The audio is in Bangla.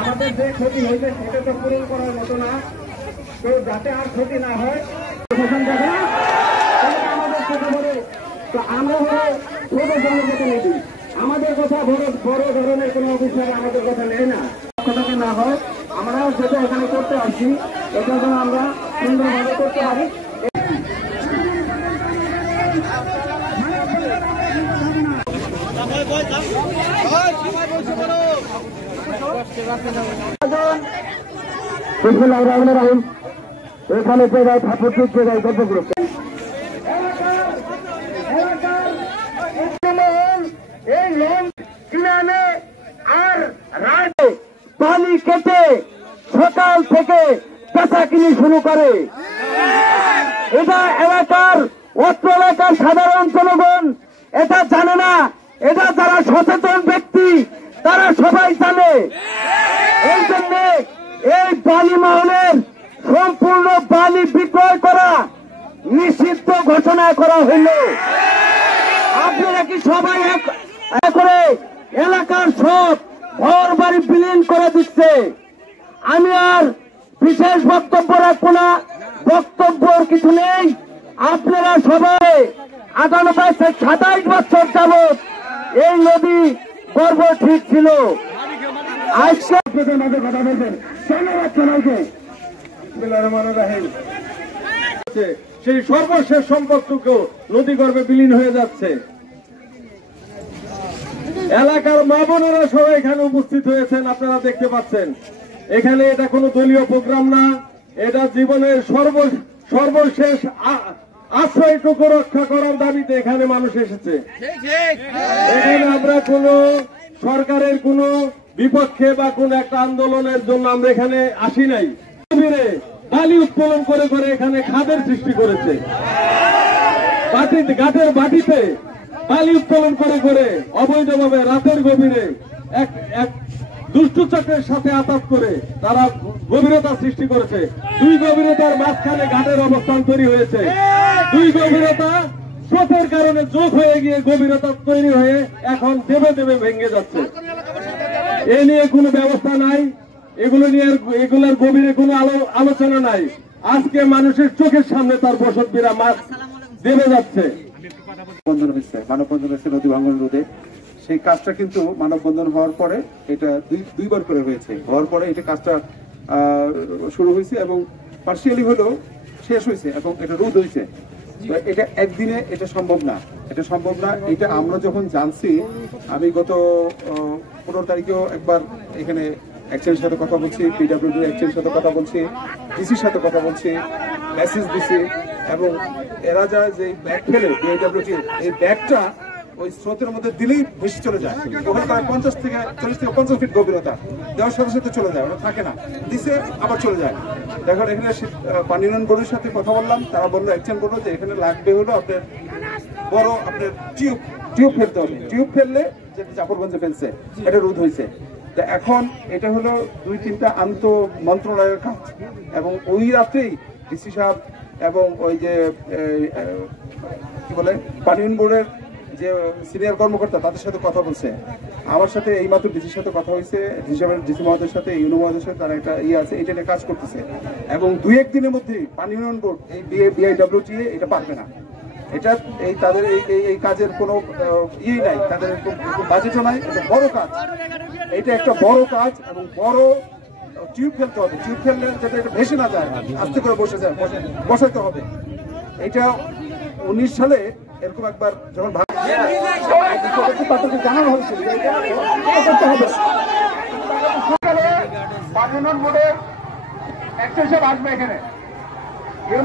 আমাদের যে ক্ষতি হয়েছে সেটা তো পূরণ করার মতো না, তো যাতে আর ক্ষতি না হয় আমাদের ছোট বড়, তো আমরা হলো ছোট জনপ্রতিনিধি, আমাদের কথা বড় ধরনের কোনো অফিসার আমাদের কথা নেই না, কথাটা না হয় আমরাও যেটা এখানে করতে আসছি এটা যেন আমরা সুন্দরভাবে করতে পারি। এখানে জায়গায় ঠাকুর জায়গায় গল্পগ্রস্ত এই লোন কিনে আনে আর রাতে পানি কেটে সকাল থেকে পেশা কিনে শুরু করে। এটা এলাকার অত্র এলাকার সাধারণ জনগণ এটা জানে না, এটা যারা সচেতন ব্যক্তি তারা সবাই জানে। এই জন্য এই বালি মহলের সম্পূর্ণ বালি বিক্রয় করা নিষিদ্ধ ঘোষণা করা হইল। আপনারা কি সবাই করে এলাকার সব ঘর বাড়ি বিলীন করে দিচ্ছে? আমি আর বিশেষ বক্তব্য রাখবো না, বক্তব্যর কিছু নেই। আপনারা সবাই ৯৮-২৭ বছর যাবৎ এই নদী গর্ব ঠিক ছিল। আজকে আপনাদের মাঝে কথা বলবেন সেই সর্বশেষ সম্পদটুকু নদী গর্ভে বিলীন হয়ে যাচ্ছে। এলাকার মা বোনেরা সবাই এখানে উপস্থিত হয়েছেন, আপনারা দেখতে পাচ্ছেন। এখানে এটা কোনো দলীয় প্রোগ্রাম না, এটা জীবনের সর্বশেষ আশ্রয়টুকু রক্ষা করার দাবিতে এখানে মানুষ এসেছে। এখানে আমরা কোন সরকারের কোন বিপক্ষে বা কোন একটা আন্দোলনের জন্য আমরা এখানে আসি নাই। বালি উত্তোলন করে করে এখানে খাদের সৃষ্টি করেছে, ঘাটের বাটিতে বালি উত্তোলন করে করে অবৈধভাবে রাতের গভীরে এক দুষ্ট চক্রের সাথে আঘাত করে তারা গভীরতা সৃষ্টি করেছে। দুই গভীরতার মাঝখানে ঘাটের অবস্থান তৈরি হয়েছে। দুই গভীরতা স্রোতের কারণে যোগ হয়ে গিয়ে গভীরতা তৈরি হয়ে এখন দেবে দেবে ভেঙে যাচ্ছে। এ নিয়ে কোনো ব্যবস্থা নাই, এগুলো নিয়ে এগুলোর গভীরে কোনো আলোচনা নাই। আজকে মানুষের চোখের সামনে তার বসতভিটা মাছ দেবে যাচ্ছে। মানববন্ধন হয়েছে নদী ভাঙ্গন রোধে। সেই কাজটা কিন্তু মানববন্ধন হওয়ার পরে এটা দুইবার করে হয়েছে। হওয়ার পরে এটা কাজটা শুরু হয়েছে এবং পার্সিয়ালি হলেও শেষ হয়েছে এবং এটা রোধ হয়েছে। এটা একদিনে এটা সম্ভব না, এটা সম্ভব না। এটা আমরা যখন জানছি, আমি গত 15 তারিখেও একবার এখানে এক্সচেঞ্জের সাথে কথা বলছি, পিডব্লিউডি এক্সচেঞ্জের সাথে কথা বলছি, ডিসির সাথে কথা বলছি, মেসেজ দিছি এবং এরা যায় যে ব্যাগ ফেলে বিআইডব্লিউটি এই ব্যাগটা ওই স্রোতের মধ্যে দিলেই বেশি চলে যায়। ওখানে প্রায় 40 থেকে 50 ফিট গভীরতা, দেওয়ার সাথে সাথে চলে যায়, ওটা থাকে না, দিছে আবার চলে যায়। দেখুন এখানে পানি উন্নয়ন বোর্ডের সাথে কথা বললাম, তারা বললো এক্সচেঞ্জ বললো যে এখানে লাগবে হলো আপনার বড় আপনার টিউব ফেলতে হবে। টিউব ফেললে যেটা জাফরগঞ্জে ফেলছে এটা রোধ হয়েছে। এখন এটা হলো 2-3টা আন্ত মন্ত্রণালয়ের কাজ এবং ওই রাতেই ডিসি সাহেব এবং ওই যে কি বলে পানি উন্নয়ন বোর্ডের যে সিনিয়র কর্মকর্তা তাদের সাথে কথা বলছে। আমার সাথে এইমাত্র ডিসির সাথে কথা হয়েছে, ডিসি মহোদয়ের সাথে ইউনো মহোদয়ের সাথে তারা একটা আছে, এটা নিয়ে কাজ করতেছে এবং 2-1 দিনের মধ্যেই পানি উন্নয়ন বোর্ড এই বিআইডব্লিউটিএ এটা পারবে না। এটা এই তাদের এই কাজের কোনো ইয়ে নাই, তাদের বাজেটও নাই। এটা বড় কাজ, এটা একটা বড় কাজ এবং বড় টিউব ফেলতে হবে। টিউব ফেললে যাতে এটা ভেসে না যায়, আস্তে করে বসাতে হবে। এটা 19 সালে এরকম একবার যখন জানানো হয়েছিল আসবে এখানে এই